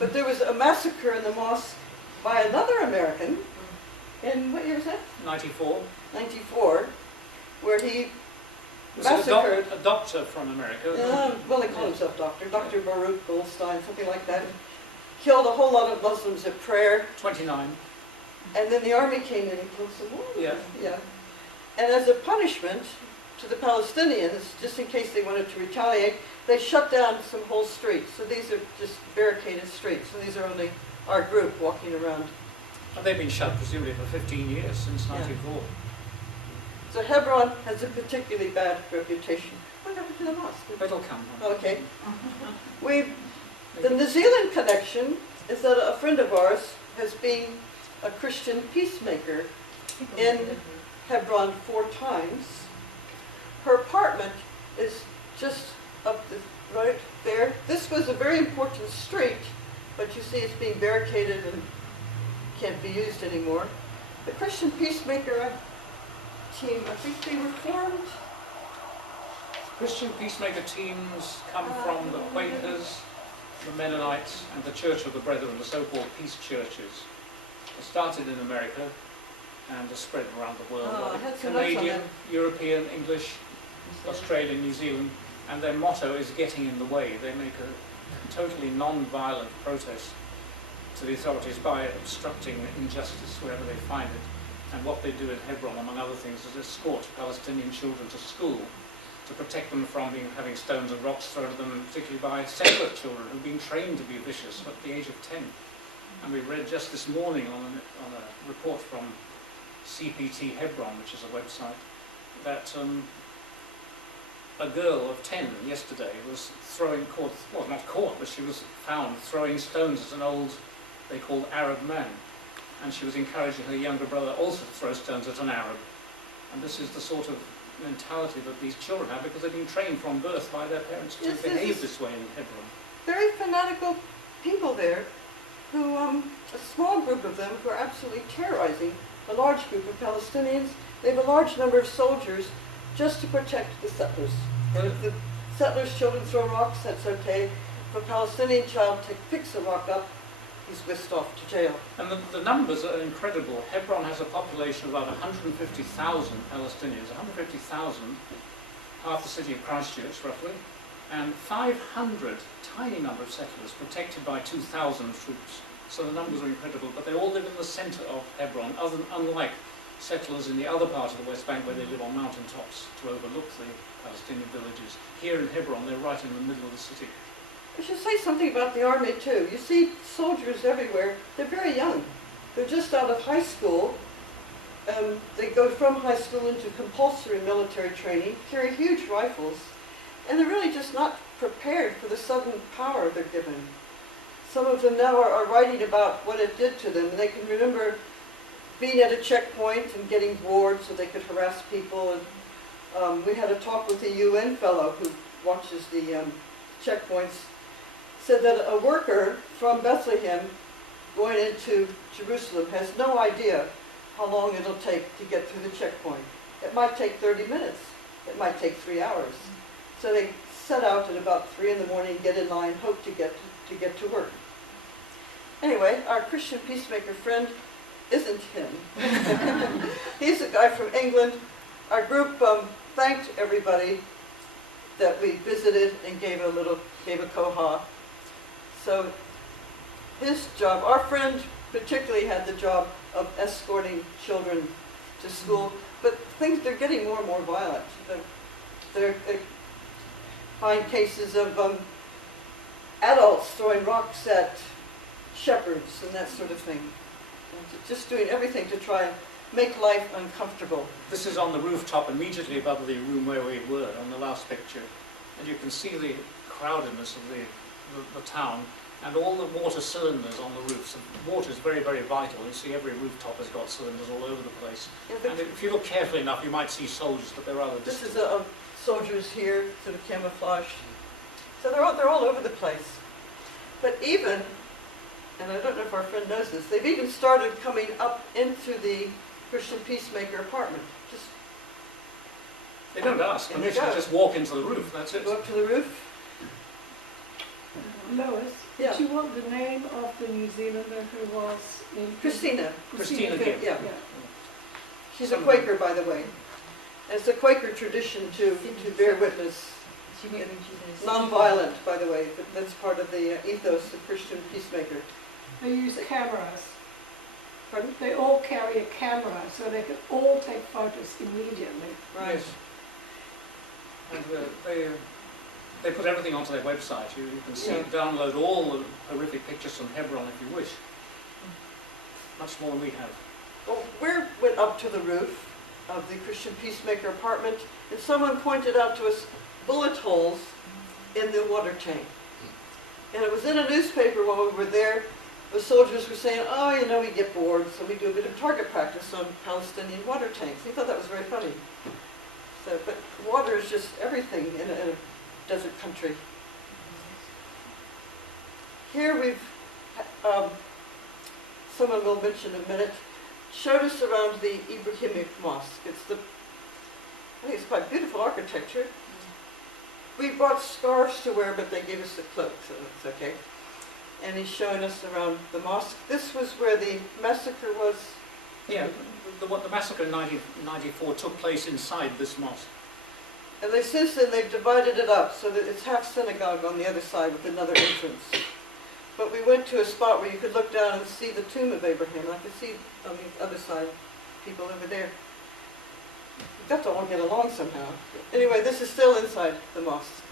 But there was a massacre in the mosque by another American in, what year was that? 94. 94, where he Was it massacred. a doctor from America? Well, they call himself doctor. Dr. Baruch Goldstein, something like that. Killed a whole lot of Muslims at prayer. 29. And then the army came in and killed some more. Yeah. Yeah. And as a punishment to the Palestinians, just in case they wanted to retaliate, they shut down some whole streets. So these are just barricaded streets. So these are only our group walking around. And they've been shut presumably for 15 years, since Yeah. 94. So Hebron has a particularly bad reputation. What happened to the mosque? It'll come. Okay. The New Zealand connection is that a friend of ours has been a Christian peacemaker in Hebron 4 times. Her apartment is just up right there. This was a very important street, but you see it's being barricaded and can't be used anymore. The Christian peacemaker team, I think they were formed. Christian peacemaker teams come from the Quakers, the Mennonites, and the Church of the Brethren, the so-called peace churches. It started in America and are spread around the world. I had some notes on Canadian, that. European, English, Australian, New Zealand, and their motto is getting in the way. They make a totally non-violent protest to the authorities by obstructing injustice wherever they find it. And what they do in Hebron, among other things, is escort Palestinian children to school to protect them from having stones and rocks thrown at them, particularly by secular children who've been trained to be vicious at the age of 10. And we read just this morning on a report from CPT Hebron, which is a website, that a girl of 10 yesterday was not caught, but she was found throwing stones at an old, they called Arab man. And she was encouraging her younger brother also to throw stones at an Arab. And this is the sort of mentality that these children have because they've been trained from birth by their parents to behave this way in Hebron. Very fanatical people there who, a small group of them who are absolutely terrorizing a large group of Palestinians. They have a large number of soldiers just to protect the settlers. If the settlers' children throw rocks, that's okay. If a Palestinian child picks a rock up, he's whisked off to jail. And the numbers are incredible. Hebron has a population of about 150,000 Palestinians, 150,000, half the city of Christchurch roughly, and 500, tiny number of settlers, protected by 2,000 troops. So the numbers are incredible, but they all live in the center of Hebron, unlike settlers in the other part of the West Bank where they live on mountain tops to overlook the Palestinian villages. Here in Hebron, they're right in the middle of the city. I should say something about the army too. You see soldiers everywhere. They're very young. They're just out of high school. They go from high school into compulsory military training, carry huge rifles, and they're really just not prepared for the sudden power they're given. Some of them now are writing about what it did to them, and they can remember being at a checkpoint and getting bored so they could harass people. And we had a talk with a UN fellow who watches the checkpoints, said that a worker from Bethlehem going into Jerusalem has no idea how long it'll take to get through the checkpoint. It might take 30 minutes. It might take 3 hours. So they set out at about 3 in the morning, get in line, hope to get to work. Anyway, our Christian peacemaker friend isn't him. He's a guy from England. Our group thanked everybody that we visited and gave a koha. So his job, our friend particularly had the job of escorting children to school, but they're getting more and more violent. They find cases of adults throwing rocks at shepherds and that sort of thing. Just doing everything to try and make life uncomfortable. This is on the rooftop immediately above the room where we were on the last picture. And you can see the crowdedness of the town and all the water cylinders on the roofs. And water is very, very vital. You see every rooftop has got cylinders all over the place. Yeah, and if you look carefully enough, you might see soldiers, but they're rather this distant. is soldiers here, sort of camouflaged. So they're all over the place. But even, and I don't know if our friend knows this, they've even started coming up into the Christian peacemaker apartment. Just They don't ask. And they They go. just walk into the roof. That's it. go up to the roof. Lois, Yeah. Do you want the name of the New Zealander who was in... Christina. Christina Gibb. Yeah. She's a Quaker, by the way. And it's a Quaker tradition to bear witness. Non-violent, by the way. That's part of the ethos of Christian peacemaker. They use cameras. Pardon? They all carry a camera, so they can all take photos immediately. Right. Yes. And they put everything onto their website. You can see, Yeah. download all the horrific pictures from Hebron if you wish. Much more than we have. Well, we went up to the roof of the Christian Peacemaker apartment, and someone pointed out to us bullet holes in the water tank. And it was in a newspaper while we were there. The soldiers were saying, oh, you know, we get bored, so we do a bit of target practice on Palestinian water tanks. We thought that was very funny. So, but water is just everything in a desert country. Here we've, someone will mention in a minute, showed us around the Ibrahimic Mosque. I think it's quite beautiful architecture. We bought scarves to wear, but they gave us a cloak, so it's okay. And he's showing us around the mosque. This was where the massacre was. Yeah, the massacre in 1994 took place inside this mosque. And since then they've divided it up so that it's half synagogue on the other side with another entrance. But we went to a spot where you could look down and see the tomb of Abraham. I could see on the other side people over there. We've got to all get along somehow. Anyway, this is still inside the mosque.